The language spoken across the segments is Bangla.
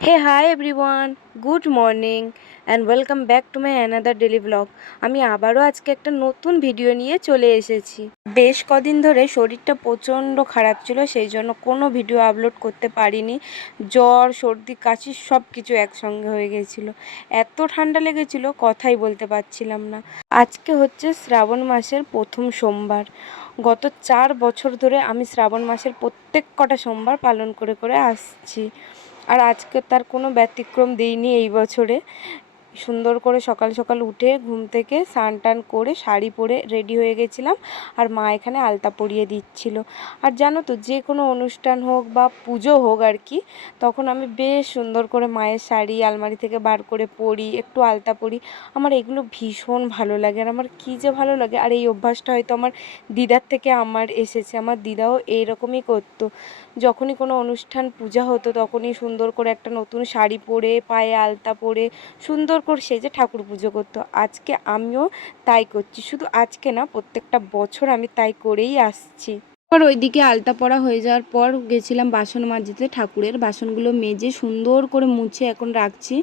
Hey hi everyone, good morning and welcome back to my another daily blog. আমি আবারও আজকে একটা নতুন ভিডিও নিয়ে চলে এসেছি। বেশ কদিন ধরে শরীরটা প্রচণ্ড খারাপ ছিল, সেই জন্য কোনো ভিডিও আপলোড করতে পারিনি। জ্বর, সর্দি, কাশি সব কিছু একসঙ্গে হয়ে গেছিলো। এত ঠান্ডা লেগেছিল কথাই বলতে পারছিলাম না। আজকে হচ্ছে শ্রাবণ মাসের প্রথম সোমবার। গত 4 বছর ধরে আমি শ্রাবণ মাসের প্রত্যেক কটা সোমবার পালন করে করে আসছি, আর আজকে তার কোনো ব্যতিক্রম দিইনি এই বছরে। সুন্দর করে সকাল সকাল উঠে ঘুম থেকে স্নান টান করে শাড়ি পরে রেডি হয়ে গেছিলাম, আর মা এখানে আলতা পরিয়ে দিচ্ছিল। আর জানো তো, যে কোনো অনুষ্ঠান হোক বা পুজো হোক আর কি, তখন আমি বেশ সুন্দর করে মায়ের শাড়ি আলমারি থেকে বার করে পরি, একটু আলতা পরি। আমার এগুলো ভীষণ ভালো লাগে, আর আমার কী যে ভালো লাগে। আর এই অভ্যাসটা হয়তো আমার দিদার থেকে আমার এসেছে। আমার দিদাও এইরকমই করতো। যখনই কোনো অনুষ্ঠান পূজা হতো তখনই সুন্দর করে একটা নতুন শাড়ি পরে, পায়ে আলতা পরে, সুন্দর করে সেজে ঠাকুর পুজো করতো। আজকে আমিও তাই করছি। শুধু আজকে না, প্রত্যেকটা বছর আমি তাই করেই আসছি। এবার ওইদিকে আলতা পরা হয়ে যাওয়ার পর গেছিলাম বাসন মাজতে। ঠাকুরের বাসনগুলো মেজে সুন্দর করে মুছে এখন রাখছি।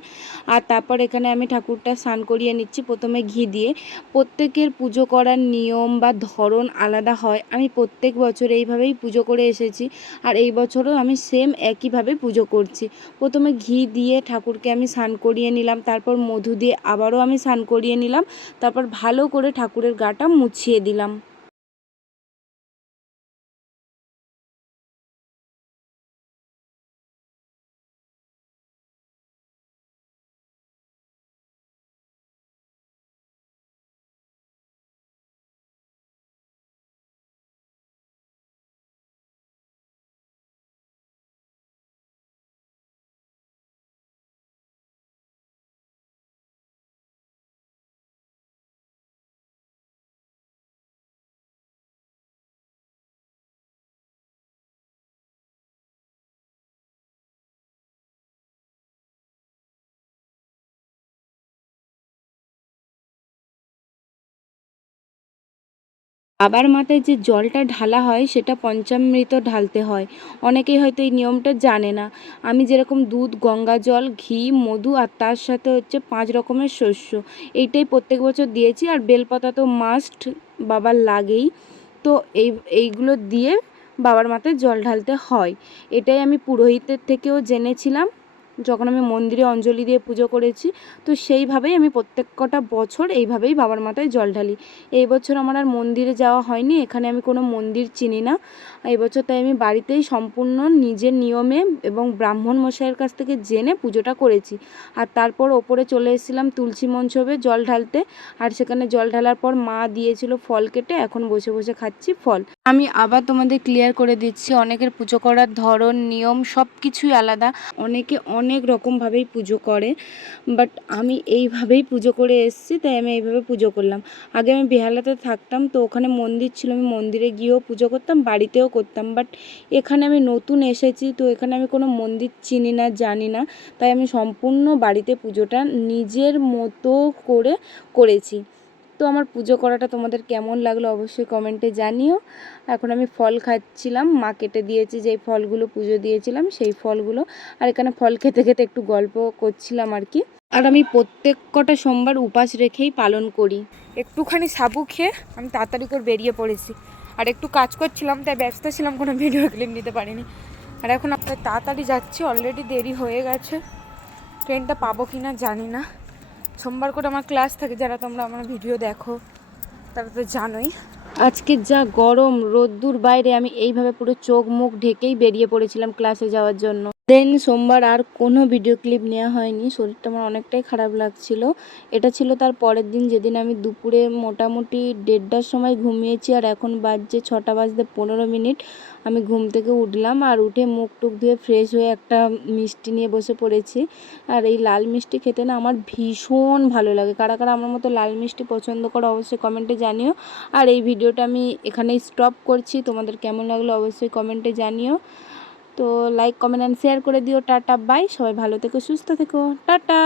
আর তারপর এখানে আমি ঠাকুরটা স্নান করিয়ে নিচ্ছি, প্রথমে ঘি দিয়ে। প্রত্যেকের পুজো করার নিয়ম বা ধরন আলাদা হয়। আমি প্রত্যেক বছর এইভাবেই পুজো করে এসেছি, আর এই বছরও আমি সেম একইভাবে পুজো করছি। প্রথমে ঘি দিয়ে ঠাকুরকে আমি স্নান করিয়ে নিলাম, তারপর মধু দিয়ে আবারও আমি স্নান করিয়ে নিলাম, তারপর ভালো করে ঠাকুরের গাটা মুছিয়ে দিলাম। বাবার মাথায় যে জলটা ঢালা হয় সেটা পঞ্চামৃত ঢালতে হয়। অনেকেই হয়তো এই নিয়মটা জানে না। আমি যেরকম দুধ, গঙ্গা জল, ঘি, মধু আর তার সাথে হচ্ছে 5 রকমের শস্য, এইটাই প্রত্যেক বছর দিয়েছি। আর বেলপাতা তো মাস্ট, বাবার লাগেই। তো এইগুলো দিয়ে বাবার মাথায় জল ঢালতে হয়। এটাই আমি পুরোহিতের থেকেও জেনেছিলাম যখন আমি মন্দিরে অঞ্জলি দিয়ে পুজো করেছি। তো সেইভাবেই আমি প্রত্যেক কটা বছর এইভাবেই বাবার মাথায় জল ঢালি। এই বছর আমার আর মন্দিরে যাওয়া হয়নি, এখানে আমি কোনো মন্দির চিনি না। এই বছর তাই আমি বাড়িতেই সম্পূর্ণ নিজের নিয়মে এবং ব্রাহ্মণ মশাইয়ের কাছ থেকে জেনে পুজোটা করেছি। আর তারপর ওপরে চলে এসেছিলাম তুলসী মঞ্চবে জল ঢালতে। আর সেখানে জল ঢালার পর মা দিয়েছিল ফল কেটে, এখন বসে বসে খাচ্ছি ফল। আমি আবার তোমাদের ক্লিয়ার করে দিচ্ছি, অনেকের পুজো করার ধরন, নিয়ম সব কিছুই আলাদা। অনেকে অনেক রকমভাবেই পুজো করে, বাট আমি এইভাবেই পুজো করে এসেছি, তাই আমি এইভাবে পুজো করলাম। আগে আমি বেহালাতে থাকতাম, তো ওখানে মন্দির ছিল, আমি মন্দিরে গিয়েও পুজো করতাম, বাড়িতেও করতাম। বাট এখানে আমি নতুন এসেছি, তো এখানে আমি কোনো মন্দির চিনি না, জানি না, তাই আমি সম্পূর্ণ বাড়িতে পুজোটা নিজের মতো করে করেছি। তো আমার পুজো করাটা তোমাদের কেমন লাগলো অবশ্যই কমেন্টে জানিও। এখন আমি ফল খাচ্ছিলাম, মা কেটে দিয়েছে যেই ফলগুলো পুজো দিয়েছিলাম সেই ফলগুলো। আর এখানে ফল খেতে খেতে একটু গল্প করছিলাম আর কি। আর আমি প্রত্যেক কটা সোমবার উপাস রেখেই পালন করি। একটুখানি সাবু খেয়ে আমি তাড়াতাড়ি করে বেরিয়ে পড়েছি। আর একটু কাজ করছিলাম, তাই ব্যস্ত ছিলাম, কোনো ভিডিও ক্লিপ নিতে পারিনি। আর এখন আমরা তাড়াতাড়ি যাচ্ছি, অলরেডি দেরি হয়ে গেছে। ট্রেনটা পাবো কি না জানি না। সোমবার করে আমার ক্লাস থাকে, যারা তোমরা আমার ভিডিও দেখো তারা তো জানোই। আজকে যা গরম, রোদ্দুর বাইরে, আমি এইভাবে পুরো চোখ মুখ ঢেকেই বেরিয়ে পড়েছিলাম ক্লাসে যাওয়ার জন্য। দেন সোমবার আর কোনো ভিডিও ক্লিপ নেওয়া হয়নি, শরীরটা আমার অনেকটাই খারাপ লাগছিল। এটা ছিল তার পরের দিন, যেদিন আমি দুপুরে মোটামুটি 1:30টার সময় ঘুমিয়েছি, আর এখন বাজছে 6:15 আমি ঘুম থেকে উঠলাম। আর উঠে মুখ টুক ধুয়ে ফ্রেশ হয়ে একটা মিষ্টি নিয়ে বসে পড়েছি। আর এই লাল মিষ্টি খেতে না আমার ভীষণ ভালো লাগে। কারা কারা আমার মতো লাল মিষ্টি পছন্দ করো অবশ্যই কমেন্টে জানিও। আর এই ভিডিওটা আমি এখানেই স্টপ করছি। তোমাদের কেমন লাগলো অবশ্যই কমেন্টে জানিও। তো লাইক, কমেন্ট অ্যান্ড শেয়ার করে দিও। Tata, bye. সবাই ভালো থেকো, সুস্থ থেকো। টাটা।